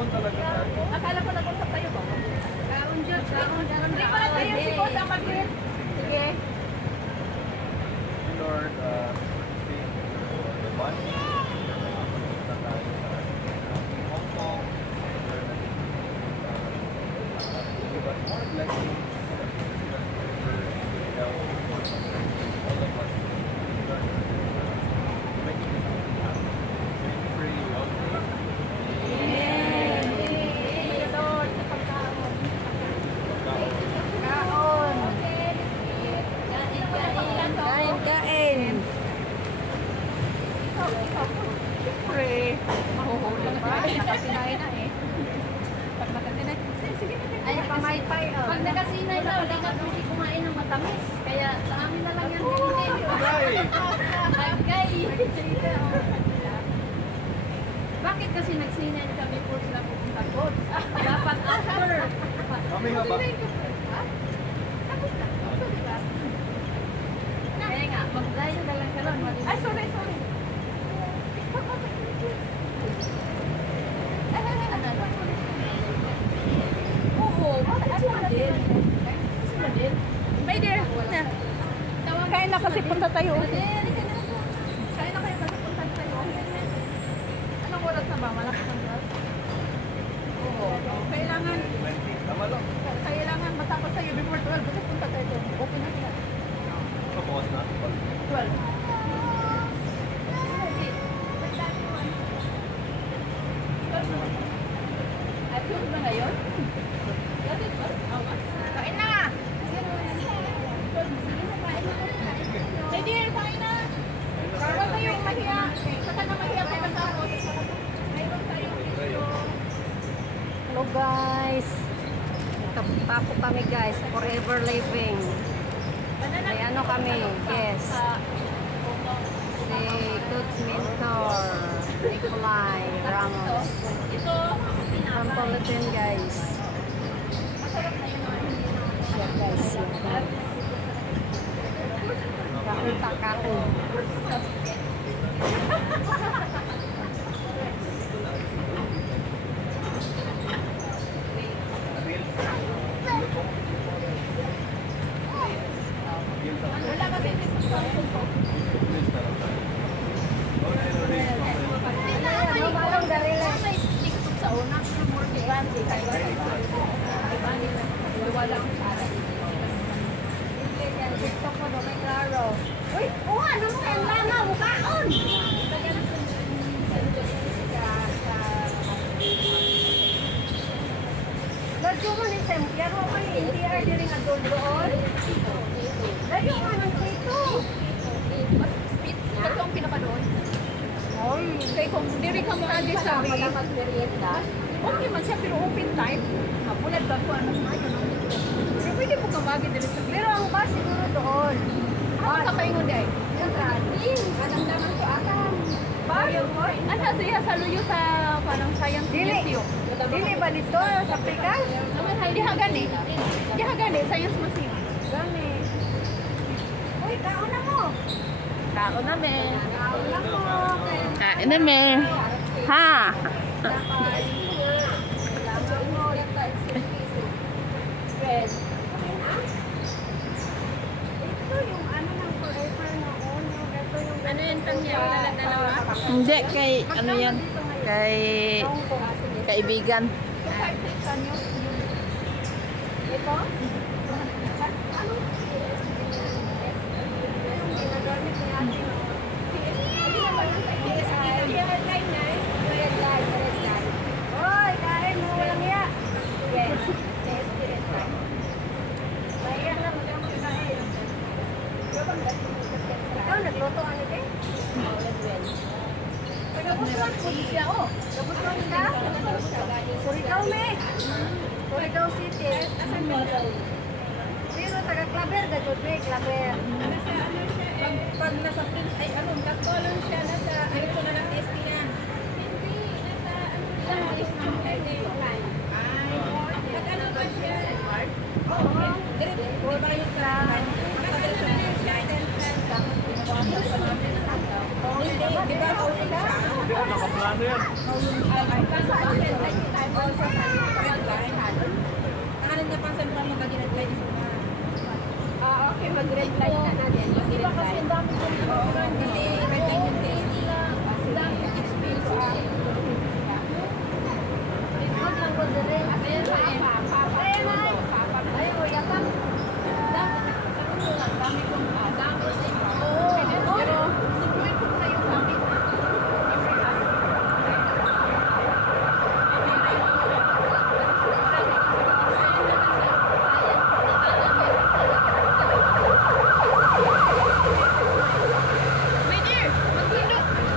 Akala ko nag-usap tayo ba? Kaon dyan, kaon. Hindi pala tayo si Boss ang mag-hit. Sige. Lord, the one. Hong Kong. Give us more blessings. All of us. Making us happy. We pray you all today. Kain. Siyempre. Mahuhulog ba? Nakasinay na eh. Pag nakasinay, sige na. Ay, pamaypay. Pag nakasinay na, wala ka pwede kumain ng matamis. Kaya sa amin na lang yan. Agay. Bakit kasi nagsinay kami po sila pupunta po? Dapat after. Kami nga ba? Tapos na. So, diba? Kaya nga, mag-dahil na lang ka lang. Ay, sorry. Oo, ano din? May dear, na. Kain na kasi punta tayo. Kain na kayo kasi punta tayo. Anong oras na ba? Malakas ang oras? Oo. Kailangan. Tama lang. Kailangan matapos tayo before 12 kasi punta tayo doon. Open na sila. Kapukas na? 12. At yun ba ngayon? Kain na! Hey dear, kain na! Huwag kayong mahiya. Saka na mahiya kayo matapos. Mayroon tayong video. Hello guys! Tapo kami guys. Forever living. May ano kami? Yes. Si Coach Mentor. Nicolay Ramos. Ito, from Politin guys. Masarap na yun. Yan guys. Kahon. Wala kasi ito sa sa una, more advantage. Wala akong para. TikTok mo doon, may klaro. Uy, uha, ano mo yung lana, mukhaon! Lagyo mo ni Sem, kaya mo kayo NTR din rin adol doon. Lagyo mo ng dito. Ito ang pinapanood. Kaya kung diri ka mga di sa okay man siya, pero open time. Mapulad ba ko, ano na yun? Pero pwede po kamagin dili sa pero ang bus siguro doon. Ano ka paingon di ay? Yung sa atin. Anong naman ko akan. Ano siya sa luyo sa parang science museum. Dili ba dito sa Pikas? Diha gani, science museum. Gani. Uy, kaon na mo. Kaon na me. Kain na me. Ha? Ano yung tanya? Wala dalawa? Hindi, kay ano yan? Kay kaibigan. Ito? Hoy, kain mo walang iya. Yes. Kaya na mo lang kain. Ikaw nagluto ano kay? Nagbutuan ko siya oh. Nagbutuan ka? Surigao me. Surigao City. Asan mo? Pero taga Claver gajud me, Claver. Pag nasa ay ano, katulong siya nasa ay ito na ng ST na. Hindi nasa ano lang ano ba siya? Oo. Di ba yung plan? Di ba kaulit ka? Nakaplano yan. minsan pa mag-red light sa okay, mag-red light na natin. Di ba kasi ang dami kong kasi red light yung tasty. Ang dami yung experience ko. Huwag lang ko din. Ayan na eh. Ayan na eh. Ayun, yapak. Dami kong dami sa iba. Pero, siguro ko na yung dami.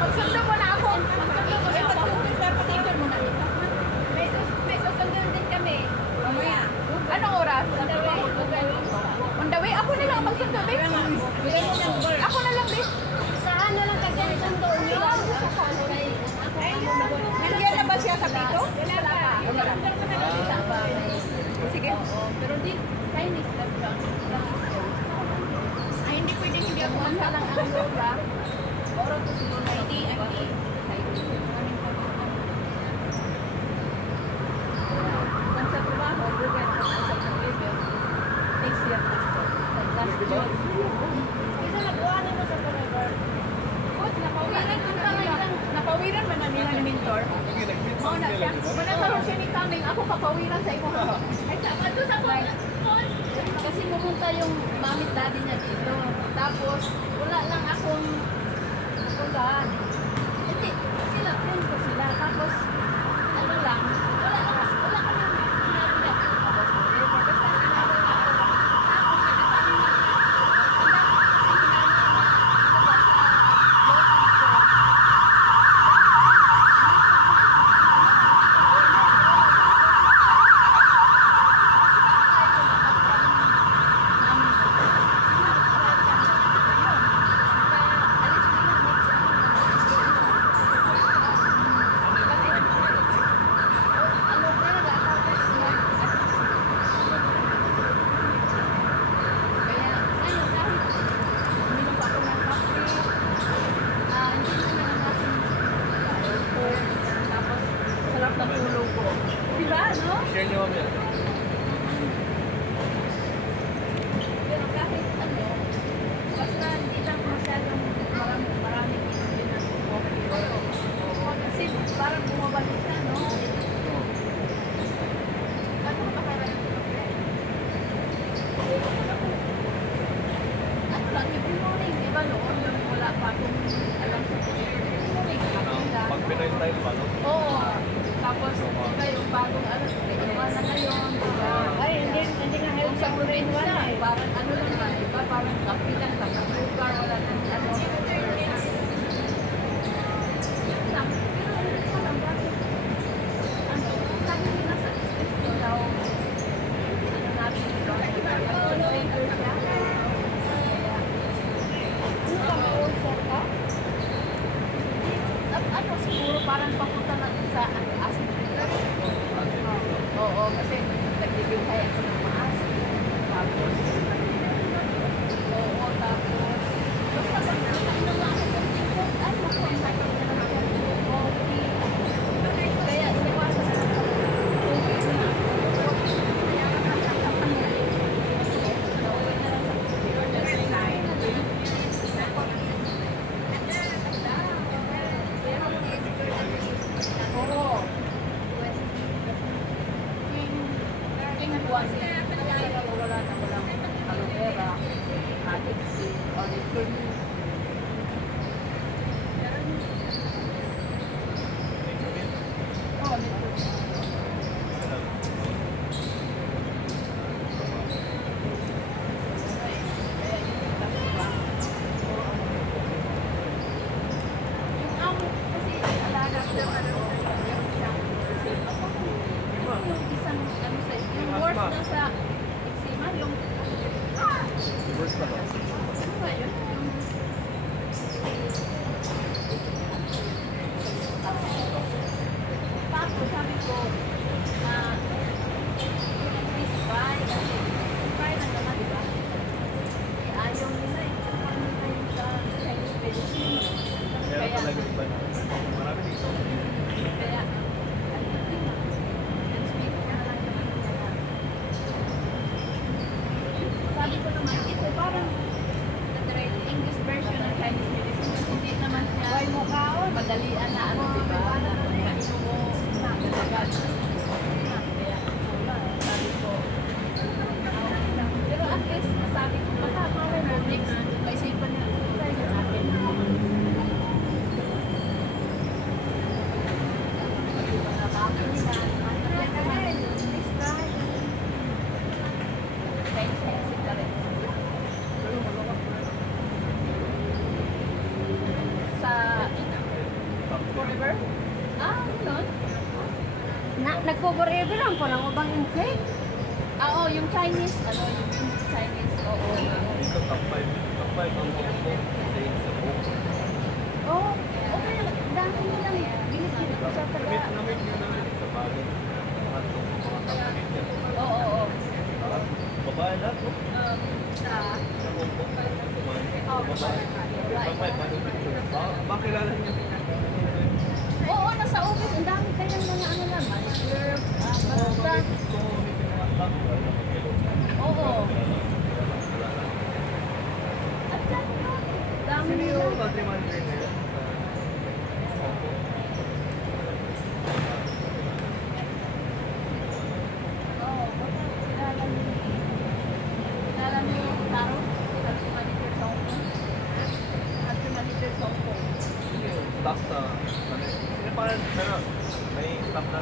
Magsundo mo na ako. Pag-picture mo na. May susundin din kami. Anong oras? On the way? Ako na lang magsundo, babe. Ako na lang, babe. Saan na lang kasi ang sundo nyo? Nandiyan na ba siya sa pito? Sige. Pero di, Chinese lang siya. Ay, hindi pwedeng hindi ako Ang lang ang lola. Oro to siguro na hindi. Sa trabaho, bugan ako sa pag-review. Next year na. Last June. Isa nagawa na mo sa forever. Napawiran man na nila ni Mentor. Sige, nag-meet Oo na siya. Manakaroon siya ni Kaming. Ako papawiran sa imo. Ay, sama to sa Kasi pumunta yung mami at daddy niya dito. Tapos, wala lang akong napuntahan. Hindi, sila, friend ko sila. Tapos, ano lang, wala kami sinabi. Tapos, sarap ng tulog ko. Diba, no? Share niyo kami. pero kahit ano, basta hindi lang masyadong marami din ang coffee. Kasi parang bumabalik siya, no? Ano ba parang ano lang, every morning, di ba noon yung wala pa akong alam sa every morning, kape lang. Pag Pinoy style pa, no? Oo. Tapos, iba yung bagong ano, iba na ngayon. Diba? Ay, hindi nga Kung sa probinsya, parang ano lang ba, iba parang kape lang, tapos sugar, wala nang ano. Yun lang. Pero ano ko lang, bakit? Ano, sabi nila sa business daw, ano natin ito, flavor siya. Ano ka, may ulcer ka? Ano, siguro parang papunta na sa acid reflux. Oo, kasi nagbibigay ako ng maasin. Tapos, oo, tapos, basta pag nakainom na ako ng tikot, ay, naku, ang sakit na lang ako ng coffee. Kaya, iniwasan na lang ako ng tubig na. Kaya, nakasaktan na rin. Nauwi na lang sa oo. King buwan siya. Kaya wala na walang aloe vera, adik si olive oil. Oh, olive oil. Kaya yun, tapos ba? Yung amo, kasi alaga ko yung ano, yung siyang yung isang ano sa yung worst na sa eczema, yung Worst pa, no? ano ba yun? Tapos sabi ko please try kasi try lang naman, diba? Ayaw nila eh. Parang nila yung sa Chinese medicine. Meron talaga iba. Marami dito. Kaya, ano yun, speak na lang naman nila. sabi ko naman, ito parang the direct English version ng Chinese medicine kasi hindi naman siya Ay, mukhaon. madalian na ano, di ba? Na kaino mo na dalagan. Kaya wala, sabi ko. Pero at least, sabi ko, baka mawin mo next, may isipan niya, try na natin. Sa Forever? Ah, yun. Nagpo-forever lang po lang ubang insect. Ah, oh, yung Chinese, ano, yung Chinese, oo. Dito, top 5. Top 5 ang Hong Kong. Staying sa Hong Kong. Oh, okay lang. Dami mo lang. Binigyan ko sa taga. Namit nyo na rin sa bagay. Mga kapatid niya. Oo, oo. Babae lahat, no? Sa, Sa Hong Kong. oh, Babae. Top 5, paano picture? Bakilala niya. oo, nasa office. Ang dami kayang mga ano lang. Manicure, basta. Oo. At dami mo. Dami Sino nila. yung country manager na yun? Oo, basta kilala niyo. Kilala niyo yung Taro? Country manager sa Hong Kong. Country manager sa Hong Kong. Sino yung staff sa... Sino pa rin? Pero may staff na